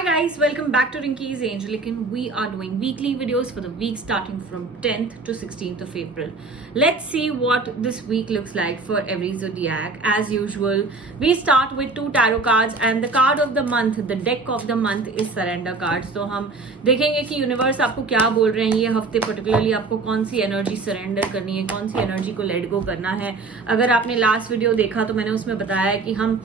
Hi guys, welcome back to Rinky's Angelic and we are doing weekly videos for the week starting from 10th to 16th of April. Let's see what this week looks like for every zodiac. As usual, we start with two tarot cards and the card of the month, the deck of the month is surrender cards. तो हम देखेंगे कि universe आपको क्या बोल रहे हैं ये हफ्ते, पर्टिकुलरली आपको कौन सी एनर्जी सरेंडर करनी है, कौन सी एनर्जी को लेट गो करना है. अगर आपने लास्ट वीडियो देखा तो मैंने उसमें बताया है कि हम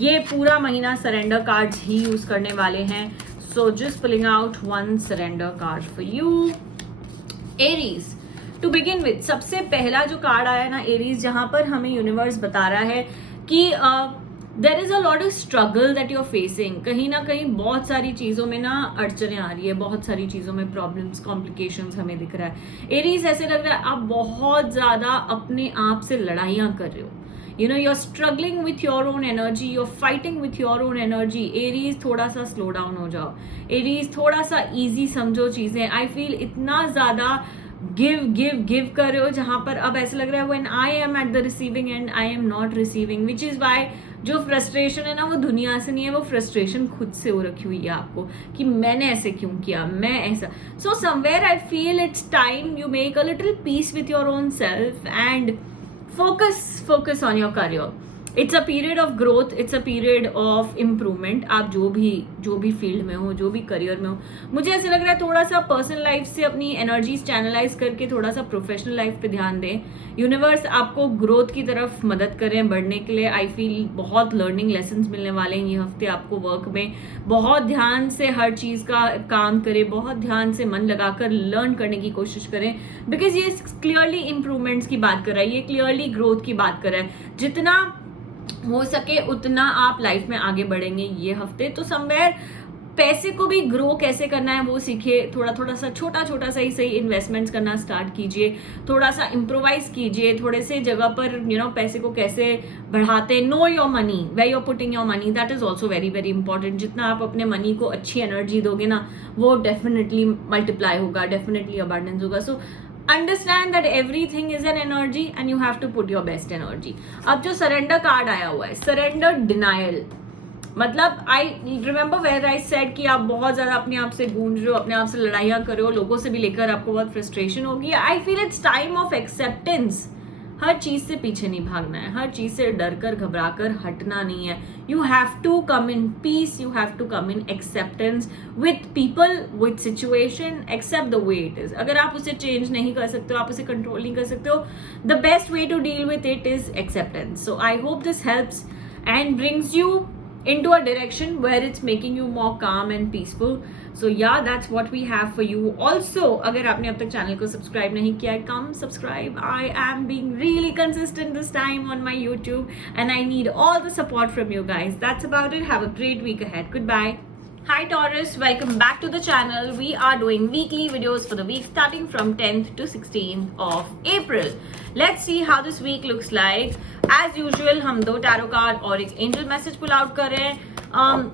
ये पूरा महीना सरेंडर कार्ड्स ही यूज करने वाले हैं. So just pulling out one surrender card for you. Aries to begin with, सबसे पहला जो कार्ड आया ना एरीज, जहां पर हमें यूनिवर्स बता रहा है कि there is a lot of struggle that you are facing. कहीं ना कहीं बहुत सारी चीजों में ना अड़चने आ रही है, बहुत सारी चीजों में प्रॉब्लम्स, कॉम्प्लिकेशंस हमें दिख रहा है. एरीज ऐसे लग रहा है आप बहुत ज्यादा अपने आप से लड़ाइयां कर रहे हो. You know, you're struggling with your own energy, you're fighting with your own energy. Aries, थोड़ा सा slow down हो जाओ. Aries, थोड़ा सा easy समझो चीजें. I feel इतना ज़्यादा give कर रहे हो जहाँ पर अब ऐसे लग रहा है when I am at the receiving end, I am not receiving, which is why जो फ्रस्ट्रेशन है ना वो दुनिया से नहीं है, वो फ्रस्ट्रेशन खुद से हो रखी हुई है आपको कि मैंने ऐसे क्यों किया, मैं ऐसा. So somewhere I feel it's time you make a little peace with your own self and focus on your career. It's a period of growth, it's a period of improvement. आप जो भी फील्ड में हो, जो भी career में हो, मुझे ऐसे लग रहा है थोड़ा सा पर्सनल लाइफ से अपनी एनर्जीज चैनलाइज करके थोड़ा सा प्रोफेशनल लाइफ पे ध्यान दें. यूनिवर्स आपको ग्रोथ की तरफ मदद करें बढ़ने के लिए. आई फील बहुत लर्निंग लेसन्स मिलने वाले हैं ये हफ्ते आपको वर्क में. बहुत ध्यान से हर चीज़ का काम करें, बहुत ध्यान से मन लगाकर लर्न करने की कोशिश करें, बिकॉज ये क्लियरली इंप्रूवमेंट्स की बात कर रहा है, ये क्लियरली ग्रोथ की बात कर रहा है. जितना हो सके उतना आप लाइफ में आगे बढ़ेंगे ये हफ्ते. तो समवेयर पैसे को भी ग्रो कैसे करना है वो सीखिए. थोड़ा सा छोटा सा ही सही इन्वेस्टमेंट्स करना स्टार्ट कीजिए. थोड़ा सा इम्प्रोवाइज कीजिए. थोड़े से जगह पर पैसे को कैसे बढ़ाते. Know your money, where you are putting your money, that is also very very important. जितना आप अपने मनी को अच्छी एनर्जी दोगे ना वो डेफिनेटली मल्टीप्लाई होगा, डेफिनेटली अबंडेंस होगा. So understand that everything is an energy and you have to put your best energy. अब जो सरेंडर कार्ड आया हुआ है, सरेंडर डिनायल, मतलब I remember where I said कि आप बहुत ज्यादा अपने आप से गूंज रहे हो, अपने आप से लड़ाइयां कर रहे हो, लोगों से भी लेकर आपको बहुत फ्रस्ट्रेशन होगी. I feel it's time of acceptance. हर चीज से पीछे नहीं भागना है, हर चीज से डर कर घबरा कर हटना नहीं है. You have to come in peace, you have to come in acceptance with people, with situation. Accept the way it is. अगर आप उसे चेंज नहीं कर सकते हो, आप उसे कंट्रोल नहीं कर सकते हो, the best way to deal with it is acceptance. So I hope this helps and brings you into a direction where it's making you more calm and peaceful. So yeah, that's what we have for you. Also, अगर आपने अब तक channel को subscribe नहीं किया है, come subscribe. I am being really consistent this time on my YouTube and I need all the support from you guys. That's about it. Have a great week ahead. Goodbye. Hi Taurus, welcome back to the channel. We are doing weekly videos for the week starting from 10th to 16th of April. Let's see how this week looks like. As usual, हम दो tarot card और एक angel message pull out कर रहे हैं.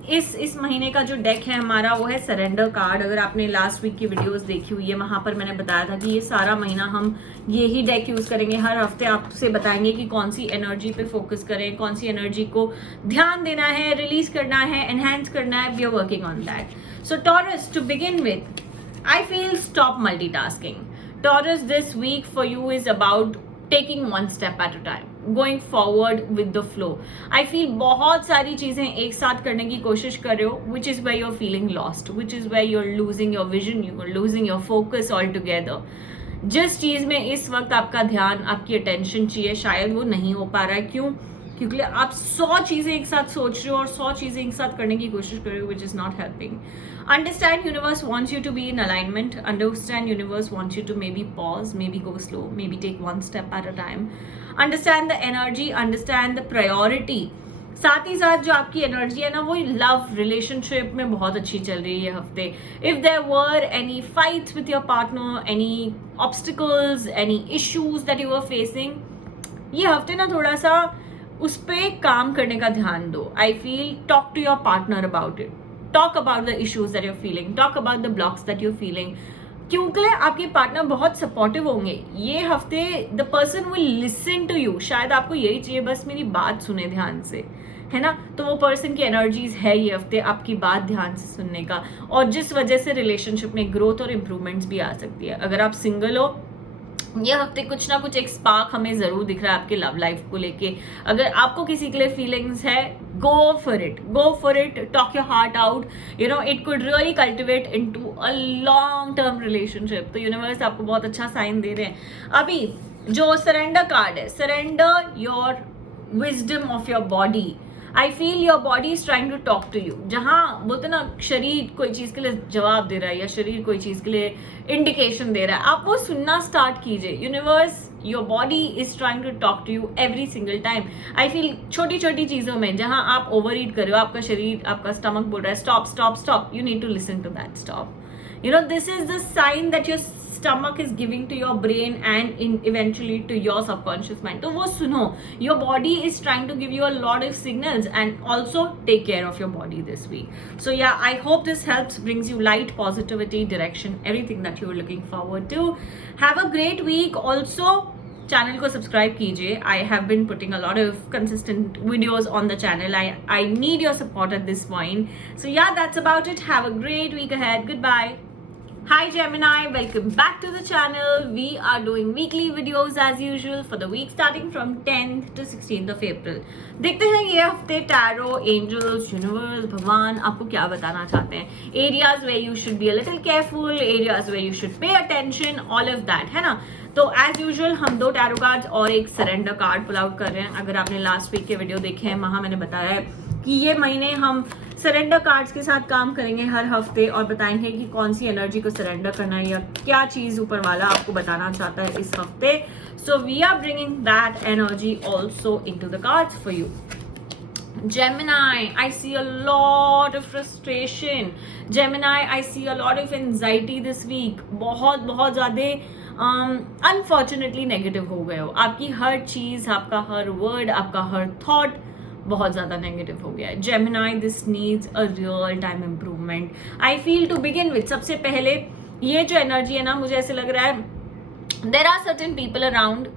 इस महीने का जो डेक है हमारा वो है सरेंडर कार्ड. अगर आपने लास्ट वीक की वीडियोस देखी हुई है वहां पर मैंने बताया था कि ये सारा महीना हम ये ही डेक यूज करेंगे. हर हफ्ते आपसे बताएंगे कि कौन सी एनर्जी पे फोकस करें, कौन सी एनर्जी को ध्यान देना है, रिलीज करना है, एनहांस करना है. We are working on that. So Taurus, to begin with, I feel stop multitasking. Taurus, this week for you is about taking one step at a time, going forward with the flow. I feel बहुत सारी चीजें एक साथ करने की कोशिश कर रहे हो, which is where you're feeling lost, which is where you're losing your vision, you're losing your focus altogether. जिस चीज में इस वक्त आपका ध्यान, आपकी अटेंशन चाहिए, शायद वो नहीं हो पा रहा है. क्यों? क्योंकि आप 100 चीजें एक साथ सोच रहे हो और 100 चीजें एक साथ करने की कोशिश कर रहे हो, which is not helping. Understand universe wants you to be in alignment. Understand universe wants you to maybe pause, maybe go slow, maybe take one step at a time. Understand the energy, understand the priority. साथ ही साथ जो आपकी energy है ना वो love relationship में बहुत अच्छी चल रही है ये हफ्ते. If there were any fights with your partner, any obstacles, any issues that you are facing, ये हफ्ते ना थोड़ा सा उस पर काम करने का ध्यान दो. I feel talk to your partner about it, talk about the issues that you're feeling, talk about the blocks that you're feeling. क्योंकि आपके पार्टनर बहुत सपोर्टिव होंगे ये हफ्ते. The person will listen to you. शायद आपको यही चाहिए, बस मेरी बात सुने ध्यान से. है ना, तो वो पर्सन की एनर्जीज है ये हफ्ते आपकी बात ध्यान से सुनने का, और जिस वजह से रिलेशनशिप में ग्रोथ और इम्प्रूवमेंट्स भी आ सकती है। अगर आप सिंगल हो, ये हफ्ते कुछ ना कुछ एक स्पार्क हमें जरूर दिख रहा है आपके लव लाइफ को लेके। अगर आपको किसी के लिए फीलिंग्स है, go for it, talk your heart out, you know, it could really cultivate into a long term relationship। तो यूनिवर्स आपको बहुत अच्छा साइन दे रहे हैं। अभी जो सरेंडर कार्ड है, surrender your wisdom of your body. I feel your body is trying to talk to you. जहां बोलते ना शरीर कोई चीज के लिए जवाब दे रहा है या शरीर कोई चीज के लिए इंडिकेशन दे रहा है, आप वो सुनना स्टार्ट कीजिए। Universe, your body is trying to talk to you every single time. I feel छोटी छोटी चीजों में जहां आप ओवर ईट कर रहे हो, आपका शरीर, आपका स्टमक बोल रहा है stop stop stop, you need to listen to that stop. You know, this is the sign that your stomach is giving to your brain and eventually to your subconscious mind. तो वो सुनो, your body is trying to give you a lot of signals, and also take care of your body this week. So yeah, I hope this helps, brings you light, positivity, direction, everything that you are looking forward to. Have a great week. Also, channel को subscribe कीजिए। I have been putting a lot of consistent videos on the channel. I need your support at this point. So yeah, that's about it. Have a great week ahead. Goodbye. Hi Gemini, welcome back to the channel. We are doing weekly videos as usual for the week starting from 10th to 16th of April. देखते हैं ये हफ्ते tarot, angels, universe, भगवान आपको क्या बताना चाहते हैं। Areas where you should be a little careful, areas where you should pay attention, all of that, है ना। तो एज यूजुअल हम 2 टैरो कार्ड्स और एक सरेंडर कार्ड पुल आउट कर रहे हैं। अगर आपने लास्ट वीक के वीडियो देखे हैं, वहां मैंने बताया है कि ये महीने हम सरेंडर कार्ड्स के साथ काम करेंगे हर हफ्ते, और बताएंगे कि कौन सी एनर्जी को सरेंडर करना है या क्या चीज ऊपर वाला आपको बताना चाहता है इस हफ्ते। So we are bringing that energy also into the cards for you. Gemini, I see a lot of frustration. Gemini, I see a lot of anxiety this week. बहुत ज़्यादा अनफॉर्चुनेटली नेगेटिव हो गए हो। आपकी हर चीज़, आपका हर वर्ड, आपका हर thought बहुत ज़्यादा नेगेटिव हो गया है। Gemini, this needs a real time improvement. I feel to begin with, सबसे पहले ये जो एनर्जी है ना, मुझे ऐसे लग रहा है there are certain people around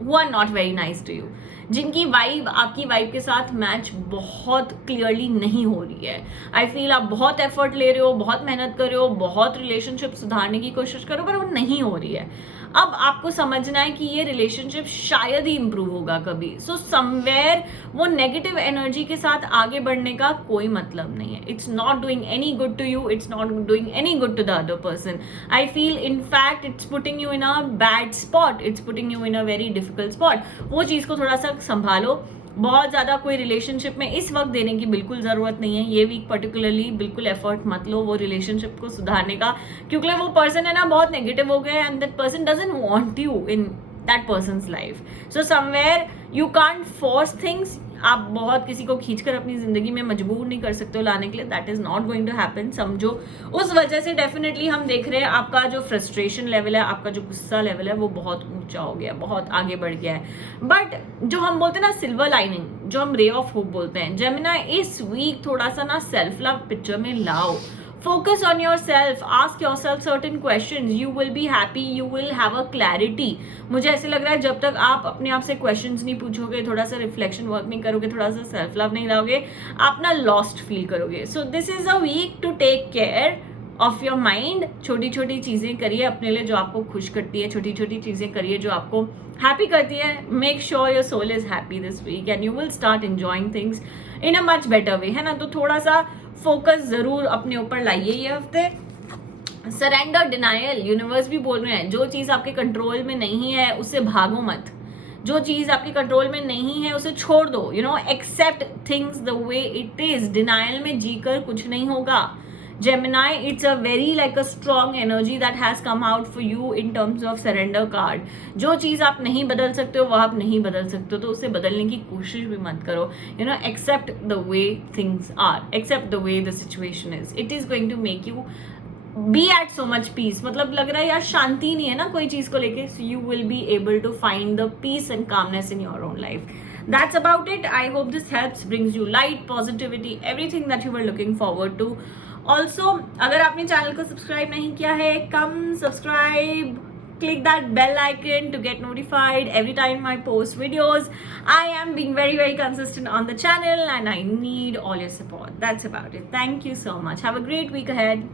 who are not very nice to you, जिनकी वाइब आपकी वाइब के साथ मैच बहुत क्लियरली नहीं हो रही है। आई फील आप बहुत एफर्ट ले रहे हो, बहुत मेहनत कर रहे हो, बहुत रिलेशनशिप सुधारने की कोशिश करो, पर वो नहीं हो रही है। अब आपको समझना है कि ये रिलेशनशिप शायद ही इंप्रूव होगा कभी। सो समवेयर वो नेगेटिव एनर्जी के साथ आगे बढ़ने का कोई मतलब नहीं है। It's not doing any good to you, it's not doing any good to the other person. I feel in fact it's putting you in a bad spot, it's putting you in a very difficult spot. वो चीज़ को थोड़ा सा संभालो। बहुत ज़्यादा कोई relationship में इस वक्त देने की बिल्कुल ज़रूरत नहीं है। ये वीक पर्टिकुलरली बिल्कुल एफर्ट मत लो वो रिलेशनशिप को सुधारने का, क्योंकि वो पर्सन है ना बहुत नेगेटिव हो गया, and that person doesn't want you in that persons life. So somewhere you can't force things. आप बहुत किसी को खींचकर अपनी जिंदगी में मजबूर नहीं कर सकते हो लाने के लिए। That is not going to happen, समझो। उस वजह से डेफिनेटली हम देख रहे हैं आपका जो फ्रस्ट्रेशन लेवल है, आपका जो गुस्सा लेवल है, वो बहुत ऊंचा हो गया, बहुत आगे बढ़ गया है। बट जो हम बोलते हैं ना सिल्वर लाइनिंग, जो हम रे ऑफ होप बोलते हैं, जेमिनी इस वीक थोड़ा सा ना सेल्फ लव पिक्चर में लाओ। Focus on yourself, ask yourself certain questions, you will be happy, you will have a clarity। मुझे ऐसे लग रहा है जब तक आप अपने आप से questions नहीं पूछोगे, थोड़ा सा रिफ्लेक्शन वर्क नहीं करोगे, थोड़ा सा सेल्फ लव नहीं लाओगे, आप ना लॉस्ट फील करोगे। So this is a week to take care of your mind. छोटी छोटी चीज़ें करिए अपने लिए जो आपको खुश करती है, छोटी छोटी चीज़ें करिए जो आपको हैप्पी करती है। Make sure your soul is happy this week and you will start enjoying things in a much better way, है ना। तो थोड़ा सा फोकस जरूर अपने ऊपर लाइए ये हफ्ते। सरेंडर, डिनायल, यूनिवर्स भी बोल रहे हैं जो चीज़ आपके कंट्रोल में नहीं है उससे भागो मत। जो चीज़ आपके कंट्रोल में नहीं है उसे छोड़ दो। You know, accept things the way it is. Denial में जीकर कुछ नहीं होगा। Gemini, it's a very like a strong energy that has come out for you in terms of surrender card. जो चीज़ आप नहीं बदल सकते हो वो आप नहीं बदल सकते हो, तो उसे बदलने की कोशिश भी मत करो। You know, accept the way things are, accept the way the situation is. It is going to make you be at so much peace. मतलब लग रहा है यार शांति नहीं है ना कोई चीज़ को लेके, so you will be able to find the peace and calmness in your own life. That's about it. I hope this helps, brings you light, positivity, everything that you were looking forward to. Also अगर आपने channel को subscribe नहीं किया है, कम subscribe, click that bell icon to get notified every time I post videos. I am being very consistent on the channel and I need all your support. That's about it. Thank you so much. Have a great week ahead.